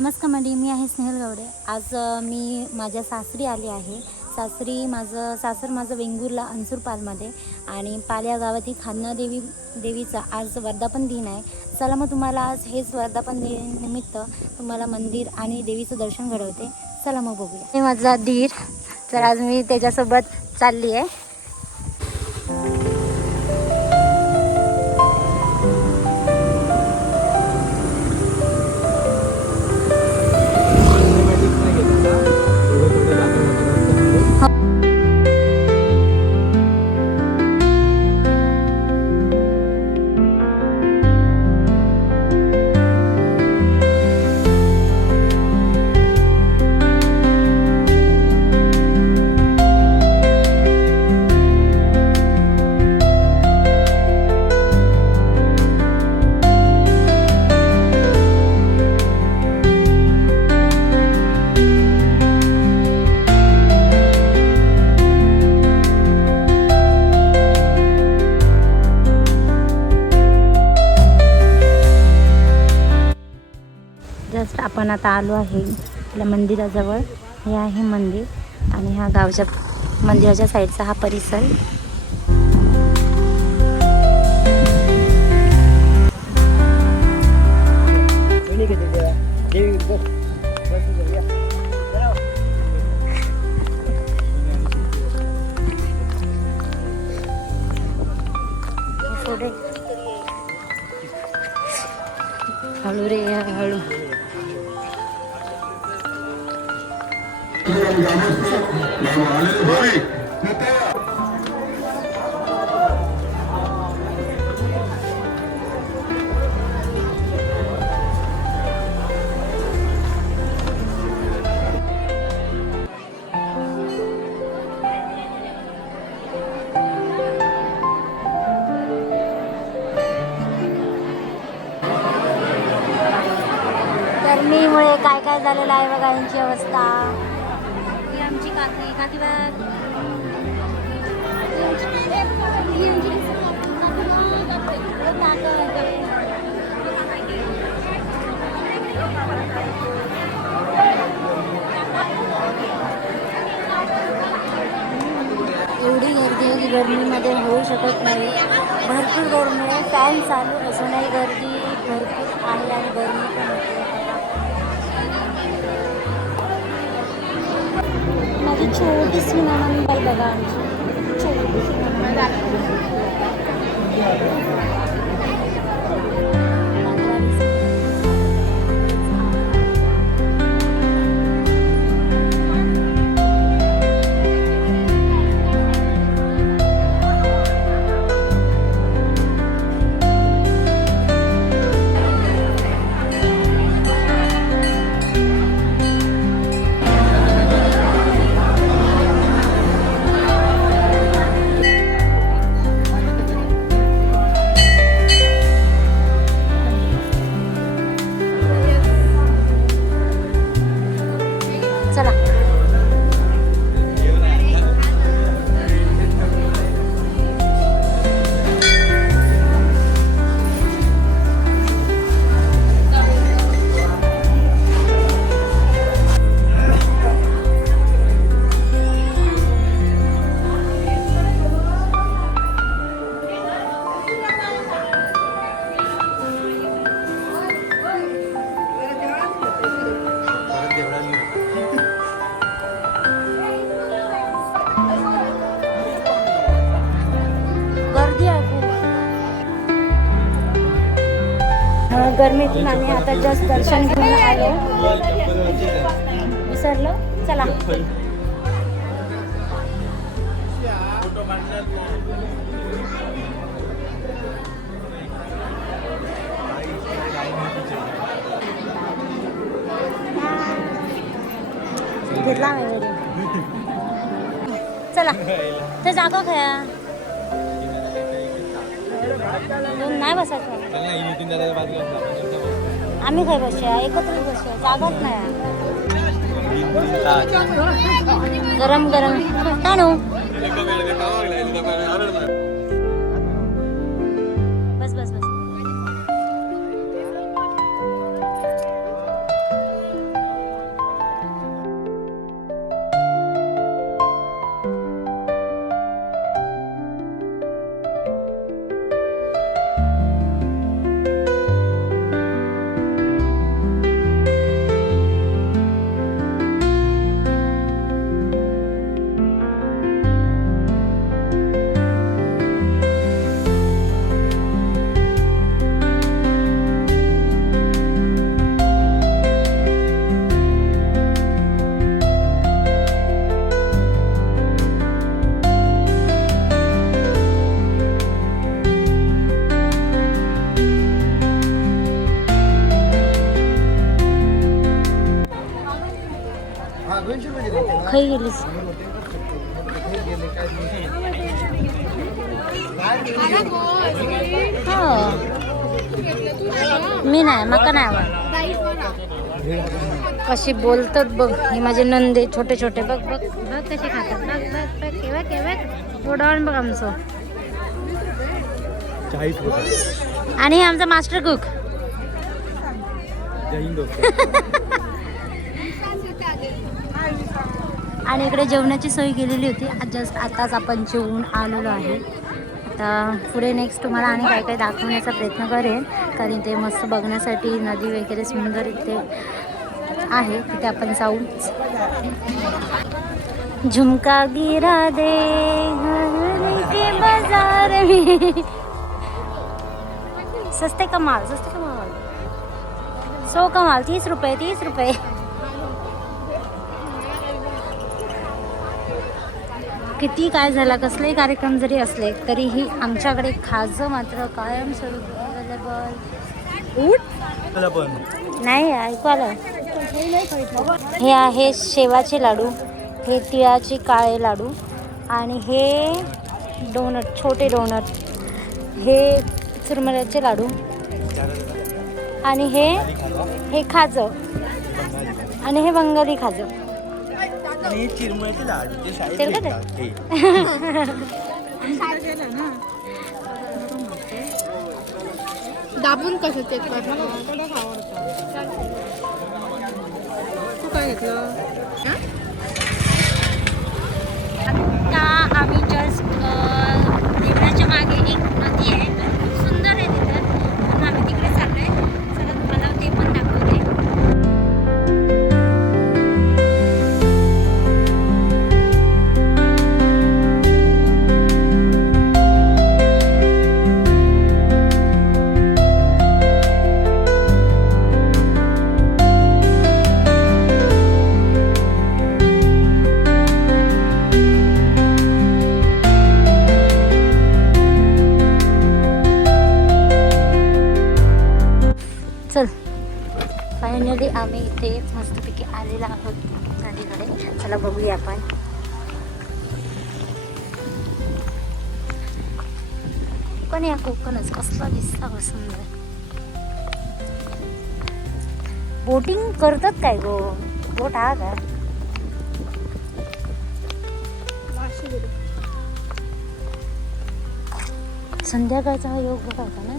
नमस्कार मंडळी, मी आहे स्नेहल गावडे। आज मी माझ्या सासरी आले आहे। सासर माझं वेंगुर्ला अंसूरपालमध्ये आणि पाल या गावात ही खान्ना देवीचा आज वर्धापन दिन आहे। चला मग तुम्हाला आज हेच वर्धापन दिन निमित्त तुम्हाला मंदिर आणि देवीचं दर्शन घडवते। चला मग बघूया। हे माझा धीर, तर आज मी त्याच्यासोबत चालली आहे। जस्ट आपण आता आलो आहे आपल्या मंदिराजवळ। हे आहे मंदिर आणि हा गावच्या मंदिराच्या साईडचा हा परिसर। हळू रे हळू। गरमीमुळे काय काय झालेलं आहे बघा यांची अवस्था। ही आमची काकी बघ। एवढी गर्दी आहे की गर्मीमध्ये होऊ शकत नाही। भरपूर गरमी आहे, फॅन चालू असूनही गर्दी भरपूर आहे आणि गरमी पण होते। माझी छोटीशी नणंद बघा, आमची छोटीशी नणंद। गरमीतून आम्ही आता जस्ट दर्शन घेऊन आलो। विसरलं, चला। घेतला चला ते जागा खेळा, नाही बसायचं। आम्ही काय बसूया, एकत्र बसूया, जागाच नाही। गरम गरम ताणू। बस बस बस। खाई गेलीस हो मी नाही मका नाही आवडत कशी बोलतात बघ हे माझे नंदे छोटे छोटे बघ बघ बघ कसे खातात बघ बघ बघ केव्हा केव्हा उडावून बघ आमचं 40 रुपये आणि आमचा मास्टर कुक आणि इकडे जेवणाची सोय केलेली होती जस्ट आताच आपण जेवून आलेलो आहे आता पुढे नेक्स्ट तुम्हाला आणि काय काय दाखवण्याचा प्रयत्न करेन कारण ते मस्त बघण्यासाठी नदी वगैरे सुंदर इथे आहे तिथे आपण जाऊ झुमका गिरा दे के बाजार में सस्ते का माल 100 का माल 30 रुपये किती काय झाला कसलेही कार्यक्रम जरी असले तरीही आमच्याकडे खाजं मात्र कायमस्वरूपी अवेलेबल नाही ऐकू आलं हे आहे शेवाचे लाडू हे तिळाचे काळे लाडू आणि हे डोनट छोटे डोनट हे चुरमुऱ्याचे लाडू आणि हे खाजं आणि हे बंगाली खाजं चिरमुऱ्याचे लाडू जे शाळेत तेल का भेटतात ते. दाबून कसं ते मला आवडतं तू काय घेतलं आता आम्ही जस्ट देवळाच्या मागे एक नदी आहे खूप सुंदर आहे तिथं म्हणून आम्ही तिकडे चाललोय चला तुम्हाला ते पण दाखवते चल फायनली आम्ही इथे मस्तपैकी आलेला आहोत नदीकडे चला बघूया आपण पण या कोकणच कसला दिसता सुंदर बोटिंग करतात काय गो बोट हा का संध्याकाळचा हा योग बघा होता ना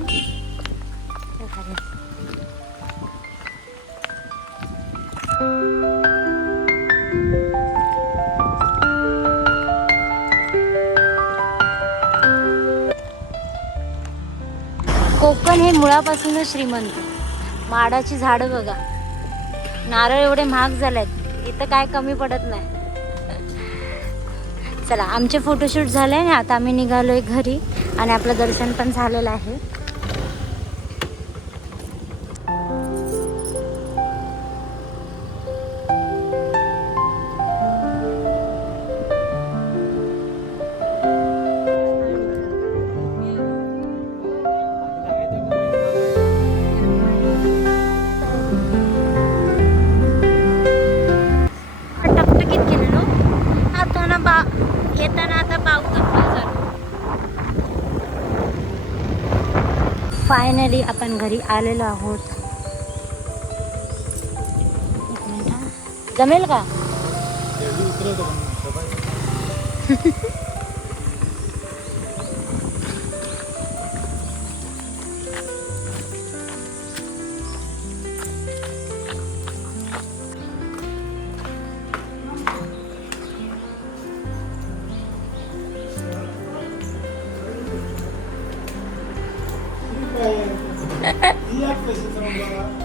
कोकण हे मुळापासूनच श्रीमंत माडाची झाडं बघा नारळ एवढे महाग झालेत इथं काय कमी पडत नाही चला आमचे फोटोशूट झाले आणि आता आम्ही निघालोय घरी आणि आपलं दर्शन पण झालेलं आहे येताना आता फायनली आपण घरी आलेलो आहोत एक मिनिट जमेल का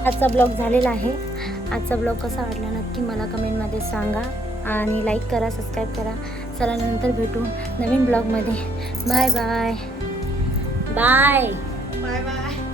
आजचा ब्लॉग झालेला आहे आजचा ब्लॉग कसा वाटला नक्की मला कमेंटमध्ये सांगा आणि लाईक करा सबस्क्राईब करा चला नंतर भेटू नवीन ब्लॉगमध्ये bye bye bye bye bye